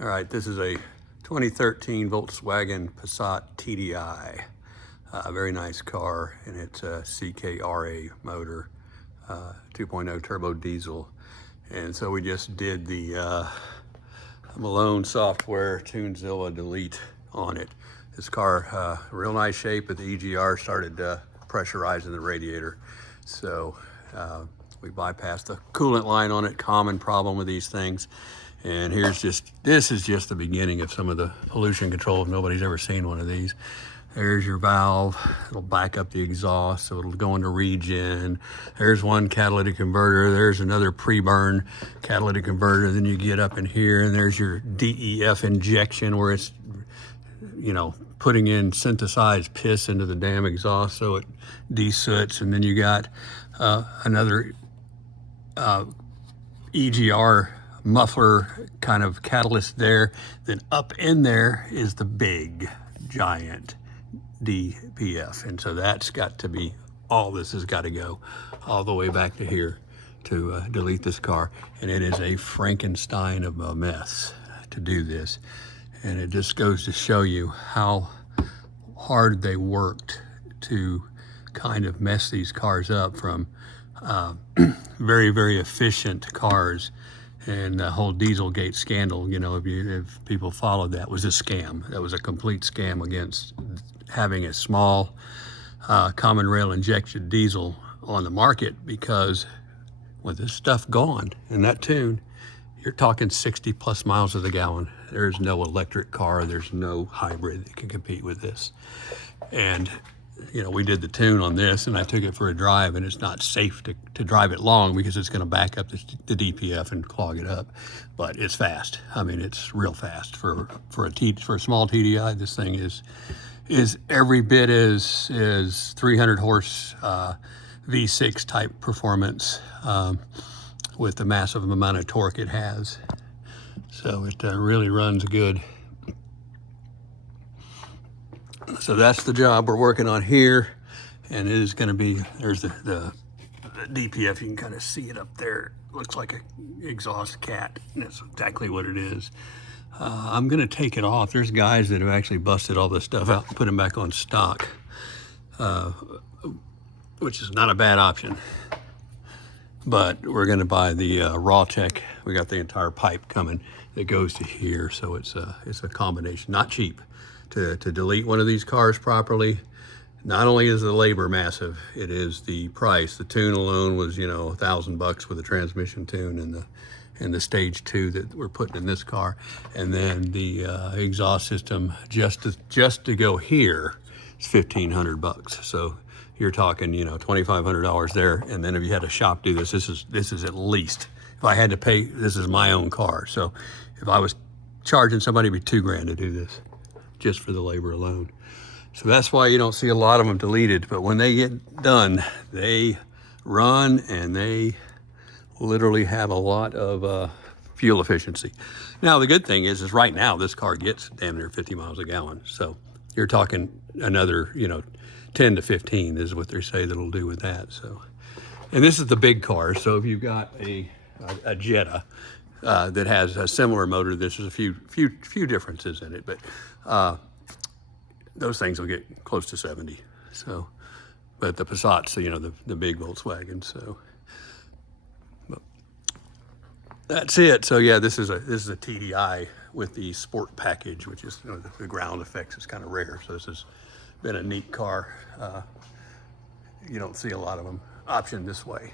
All right, this is a 2013 Volkswagen Passat TDI. Very nice car, and it's a CKRA motor, 2.0 turbo diesel. And so we just did the Malone software tunezilla delete on it. This car, real nice shape, but the EGR started pressurizing the radiator. So we bypassed the coolant line on it, common problem with these things. And this is just the beginning of some of the pollution control if nobody's ever seen one of these. There's your valve. It'll back up the exhaust, so it'll go into regen. There's one catalytic converter. There's another pre-burn catalytic converter. Then you get up in here, and there's your DEF injection, where it's, you know, putting in synthesized piss into the damn exhaust so it desoots. And then you got another EGR muffler kind of catalyst there. Then up in there is the big giant DPF, and so that's got to be, all this has got to go all the way back to here to delete this car. And it is a Frankenstein of a mess to do this, and it just goes to show you how hard they worked to kind of mess these cars up from very, very efficient cars. And the whole Dieselgate scandal, you know, if people followed that, was a scam. That was a complete scam against having a small common rail injected diesel on the market, because with this stuff gone in that tune, you're talking 60 plus miles to the gallon. There's no electric car, there's no hybrid that can compete with this. And you know, we did the tune on this, and I took it for a drive, and it's not safe to drive it long because it's going to back up the DPF and clog it up. But it's fast. I mean, it's real fast for a small TDI. This thing is every bit as 300 horse V6 type performance with the massive amount of torque it has. So it really runs good. So that's the job we're working on here, and it is going to be, there's the DPF. You can kind of see it up there. It looks like an exhaust cat, and that's exactly what it is. I'm going to take it off. There's guys that have actually busted all this stuff out and put them back on stock, which is not a bad option. But we're going to buy the Rawtech. We got the entire pipe coming that goes to here, so it's a combination, not cheap. To delete one of these cars properly, not only is the labor massive, it is the price. The tune alone was, you know, $1,000 with a transmission tune and the stage 2 that we're putting in this car, and then the exhaust system just to go here is $1,500. So you're talking, you know, $2,500 there. And then if you had a shop do this, this is at least, if I had to pay, this is my own car. So if I was charging somebody, it'd be $2,000 to do this, just for the labor alone. So that's why you don't see a lot of them deleted, but when they get done, they run, and they literally have a lot of fuel efficiency. Now, the good thing is right now this car gets damn near 50 miles a gallon. So you're talking another, you know, 10 to 15 is what they say that'll do with that. So, and this is the big car. So if you've got a Jetta that has a similar motor, this is a few differences in it, but those things will get close to 70. So, but the Passat's, you know, the big Volkswagen. So, but that's it. So yeah, this is a TDI with the sport package, which is, you know, the ground effects is kind of rare. So this has been a neat car. You don't see a lot of them optioned this way.